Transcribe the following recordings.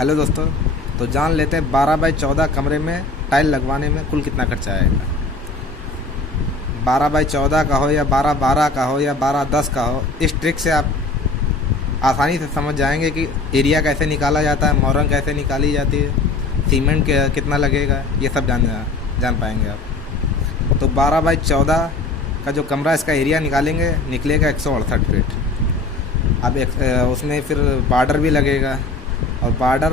Hello दोस्तों। तो जान लेते हैं 12 बाई 14 कमरे में टाइल लगवाने में कुल कितना खर्चा आएगा। 12 बाई 14 का हो या 12 12 का हो या 12 10 का हो, इस ट्रिक से आप आसानी से समझ जाएंगे कि एरिया कैसे निकाला जाता है, मोरंग कैसे निकाली जाती है, सीमेंट कितना लगेगा, ये सब जान पाएंगे आप। तो 12 बाई 14 का जो कमरा इसका एरिया निकलेगा 168 फीट। अब उसमें फिर बॉर्डर भी लगेगा, और बॉर्डर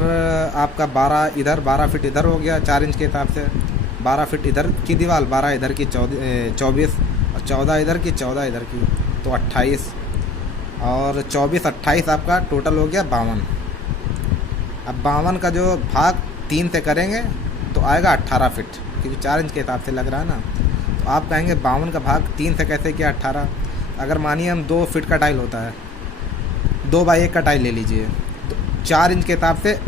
आपका 12 इधर 12 फीट इधर हो गया 4 इंच के हिसाब से। 12 फीट इधर की दीवार, 12 इधर की 24, और 14 इधर की 14 इधर की, तो 28, और 24 28 आपका टोटल हो गया 52। अब 52 का जो भाग 3 से करेंगे तो आएगा 18 फीट, क्योंकि 4 इंच के हिसाब से लग रहा है ना। तो आप कहेंगे 52 का भाग 3 से कैसे किया 18। अगर मानिए हम 2 फीट का टाइल होता है, 2 बाई 1 का टाइल ले लीजिए, तो 4 इंच के हिसाब से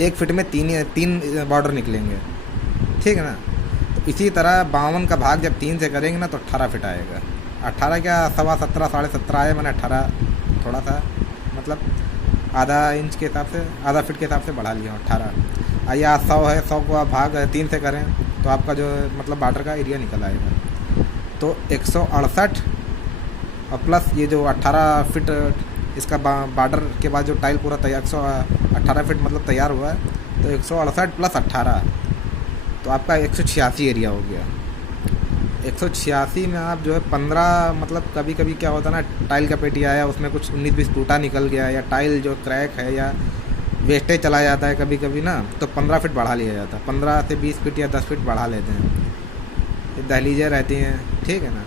1 फीट में तीन बॉर्डर निकलेंगे, ठीक है ना। तो इसी तरह 52 का भाग जब 3 से करेंगे ना तो 18 फीट आएगा। 18 क्या, 17.25 साढ़े 17 आया, मैंने 18 थोड़ा सा मतलब आधा इंच के हिसाब से, आधा फीट के हिसाब से बढ़ा लिया 18। या 100 है, 100 को आप भाग 3 से करें तो आपका जो मतलब बॉर्डर का एरिया निकल आएगा। तो 168 और प्लस ये जो 18 फीट इसका बॉर्डर के बाद जो टाइल पूरा तैयार 118 फीट मतलब तैयार हुआ है, तो 168 प्लस 18 तो आपका 186 एरिया हो गया। 186 में आप जो है 15 मतलब कभी कभी क्या होता है ना, टाइल का पेटी आया उसमें कुछ 19-20 टूटा निकल गया, या टाइल जो क्रैक है या वेस्टेज चला जाता है कभी कभी ना, तो 15 फीट बढ़ा लिया जाता है। 15 से 20 फीट या 10 फीट बढ़ा लेते हैं, ये दहलीजें रहती हैं, ठीक है ना।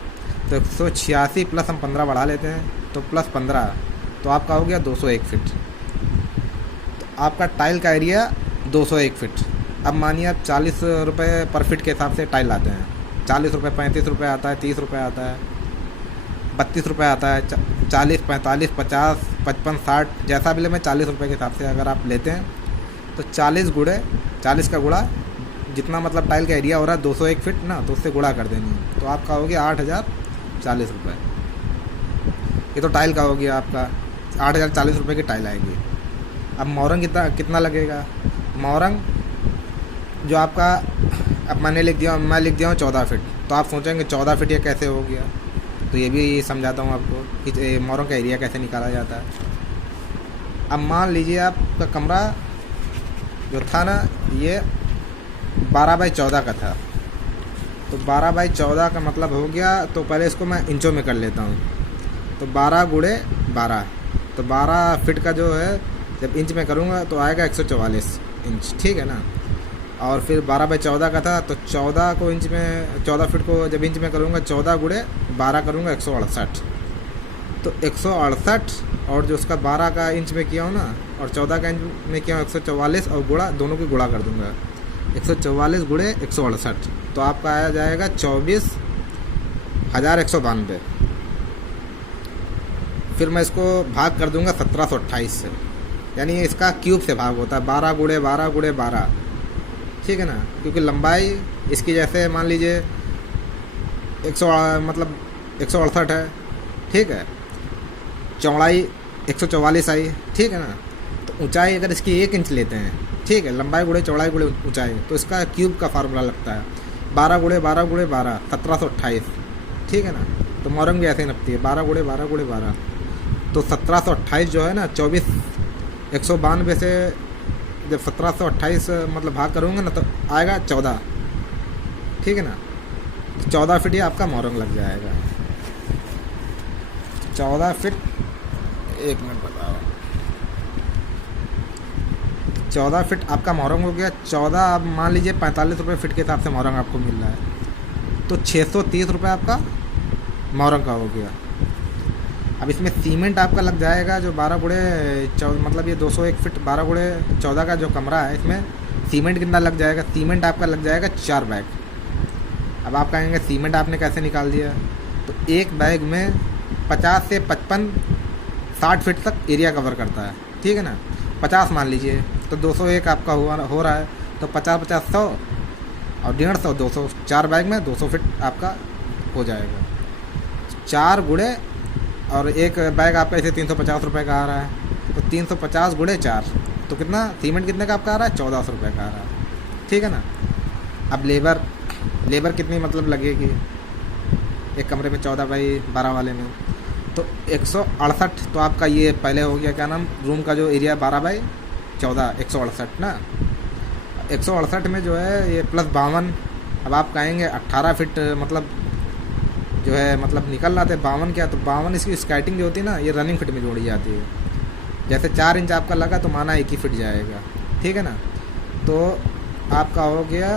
तो 186 प्लस हम 15 बढ़ा लेते हैं, तो प्लस 15 तो आपका हो गया 201 फीट। तो आपका टाइल का एरिया 201 फीट। अब मानिए आप 40 रुपये पर फीट के हिसाब से टाइल आते हैं, 40 रुपये, 35 रुपये आता है, 30 रुपये आता है, 32 रुपये आता है, 40, 45, 50, 55, 60 जैसा भी ले, मैं 40 रुपये के हिसाब से अगर आप लेते हैं तो 40 का गुणा जितना मतलब टाइल का एरिया हो रहा है 201 फीट ना, तो उससे गुणा कर देनी है, तो आपका हो गया 8,040 रुपये। ये तो टाइल का हो गया आपका 8,040 रुपये की टाइल आएगी। अब मोरंग कितना लगेगा। मोरंग जो आपका, अब मैं लिख दिया हूँ 14 फीट, तो आप सोचेंगे 14 फीट ये कैसे हो गया, तो ये भी समझाता हूँ आपको कि मोरंग का एरिया कैसे निकाला जाता है। अब मान लीजिए आपका कमरा जो था ना, ये 12 बाई 14 का था, तो 12 बाई 14 का मतलब हो गया, तो पहले इसको मैं इंचों में कर लेता हूँ। तो 12 गुणे 12, तो 12 फीट का जो है जब इंच में करूँगा तो आएगा 144 इंच, ठीक है ना। और फिर 12 बाई 14 का था, तो 14 को इंच में, 14 फीट को जब इंच में करूँगा 14 गुणे 12 करूँगा 168, तो 168 और जो उसका 12 का इंच में किया हूँ ना, और 14 का इंच में किया हूँ 144, और गुणा दोनों की गुणा कर दूँगा 144 गुणे 168, तो आपका आया जाएगा 24,192। फिर मैं इसको भाग कर दूंगा 1728 से, यानी इसका क्यूब से भाग होता है, 12 गुणे 12 गुणे 12, ठीक है ना। क्योंकि लंबाई इसकी जैसे मान लीजिए 168 है, ठीक है, चौड़ाई 144 आई, ठीक है ना। तो ऊंचाई अगर इसकी 1 इंच लेते हैं, ठीक है, लंबाई गुणे चौड़ाई गुणे ऊंचाई, तो इसका क्यूब का फार्मूला लगता है 12 गुणे 12 गुणे 12, 1728, ठीक है ना। तो मोरंग भी ऐसे ही नपती है 12 गुणे 12 गुणे 12, तो 1728 जो है ना, 24,192 से जब 1728 मतलब भाग करूँगा ना, तो आएगा 14, ठीक है ना। 14 फीट ही आपका मोरंग लग जाएगा। 14 फीट, 1 मिनट बताओ, 14 फीट आपका मोरंग हो गया। 14 अब मान लीजिए 45 रुपये फीट के हिसाब से मोरंग आपको मिल रहा है, तो 630 रुपये आपका मोरंग का हो गया। अब इसमें सीमेंट आपका लग जाएगा जो 12 गुणे 14 मतलब ये 201 फीट 12 गुणे 14 का जो कमरा है, इसमें सीमेंट कितना लग जाएगा। सीमेंट आपका लग जाएगा 4 बैग। अब आप कहेंगे सीमेंट आपने कैसे निकाल दिया, तो एक बैग में 50 से 55 60 फीट तक एरिया कवर करता है, ठीक है ना। 50 मान लीजिए, तो 201 आपका हो रहा है, तो 50-50 100 और 150 200, 4 बैग में 200 फीट आपका हो जाएगा। 4 गुणे, और एक बैग आपका इसे 350 रुपये का आ रहा है, तो 350 गुणे 4, तो कितना सीमेंट कितने का आपका आ रहा है? 1400 रुपये का आ रहा है, ठीक है ना। अब लेबर कितनी मतलब लगेगी एक कमरे में 14 बाई 12 वाले में? तो 168। तो आपका ये पहले हो गया क्या नाम, रूम का जो एरिया 12 बाई 14, 168 ना। 168 में जो है ये प्लस 52। अब आप कहेंगे 18 फीट मतलब जो है मतलब निकल रहा था 52 क्या, तो 52 इसकी स्केटिंग जो होती है ना ये रनिंग फिट में जोड़ी जाती है। जैसे 4 इंच आपका लगा तो माना 1 ही फिट जाएगा, ठीक है ना। तो आपका हो गया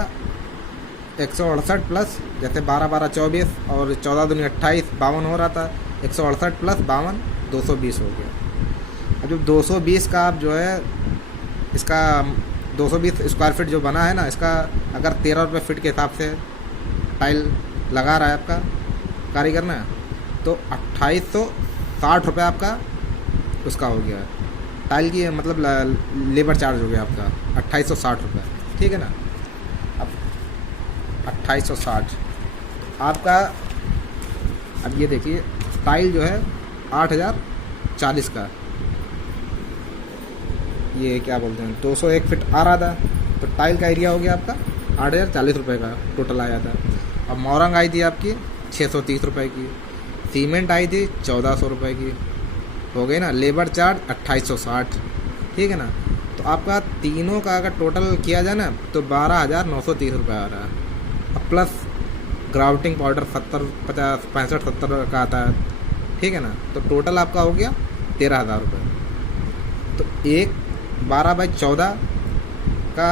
168 प्लस जैसे 12 12 24 और 14 दूनी 28, 52 हो रहा था। 168 प्लस 52 220 हो गया। अब जब 220 का आप जो है इसका 220 स्क्वायर फीट जो बना है ना, इसका अगर 13 रुपये फीट के हिसाब से टाइल लगा रहा है आपका कारीगर ना, तो 2860 रुपये आपका उसका हो गया टाइल की मतलब लेबर चार्ज हो गया आपका 2860 रुपये, ठीक है ना। अब 2860 आपका। अब ये देखिए टाइल जो है 8040 का, ये क्या बोलते हैं 201 फिट आ रहा था, तो टाइल का एरिया हो गया आपका 8040 रुपये का टोटल आया था। अब मोरंग आई थी आपकी 630 रुपये की, सीमेंट आई थी 1400 रुपये की, हो गई ना। लेबर चार्ज 2860, ठीक है ना। तो आपका तीनों का अगर टोटल किया जाए ना तो 12930 रुपये आ रहा है। अब प्लस ग्राउटिंग पाउडर 70 50 65 70 का आता है, ठीक है ना। तो टोटल आपका हो गया 13000 रुपये। तो एक 12 बाई 14 का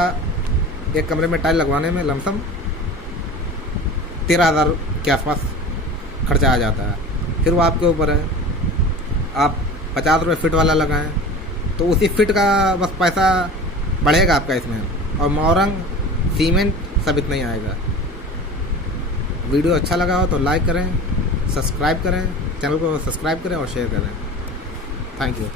एक कमरे में टाइल लगवाने में लमसम 13000 के आसपास खर्चा आ जाता है। फिर वो आपके ऊपर है, आप 50 रुपये फिट वाला लगाएं तो उसी फिट का बस पैसा बढ़ेगा आपका इसमें, और मोरंग सीमेंट सब इतना ही आएगा। वीडियो अच्छा लगा हो तो लाइक करें, सब्सक्राइब करें, चैनल को सब्सक्राइब करें और शेयर करें। Thank you.